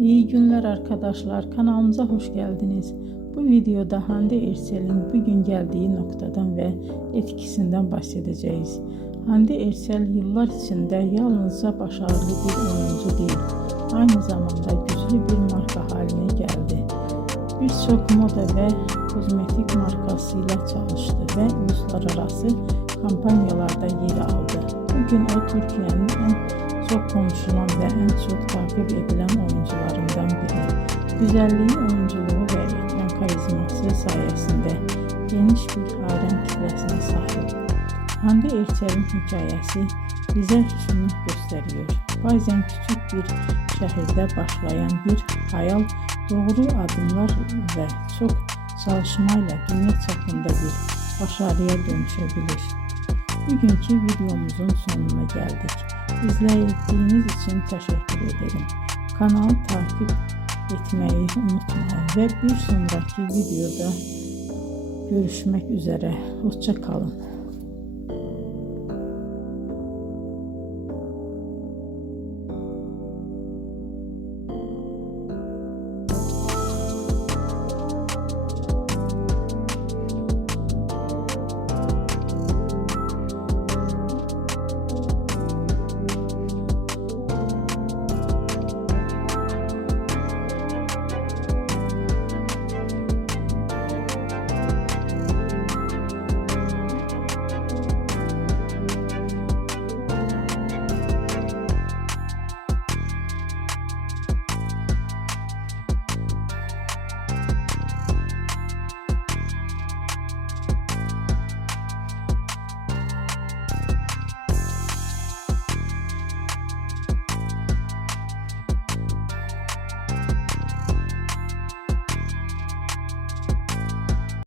İyi günler arkadaşlar, kanalımıza hoş geldiniz. Bu videoda Hande Erçel'in bugün geldiği noktadan ve etkisinden bahsedeceğiz. Hande Erçel yıllar içinde yalnızca başarılı bir oyuncu değil, aynı zamanda güçlü bir marka haline geldi. Birçok moda ve kozmetik markasıyla çalıştı ve uluslararası kampanyalarda yer aldı. Bugün o Türkiye'nin en çok konuşulan ve en çok takip edilen oyuncularından biri. Güzelliği, oyunculuğu ve ekran karizması sayesinde geniş bir hayran kitlesine sahip. Hande Erçel'in hikayesi bize şunu gösteriyor. Bazen küçük bir şehirde başlayan bir hayal doğru adımlar ve çok çalışmayla dünya çapında bir başarıya dönüşebilir. Bugünkü videomuzun sonuna geldik. İzlediğiniz için teşekkür ederim. Kanalı takip etmeyi unutmayın ve bir sonraki videoda görüşmek üzere. Hoşça kalın.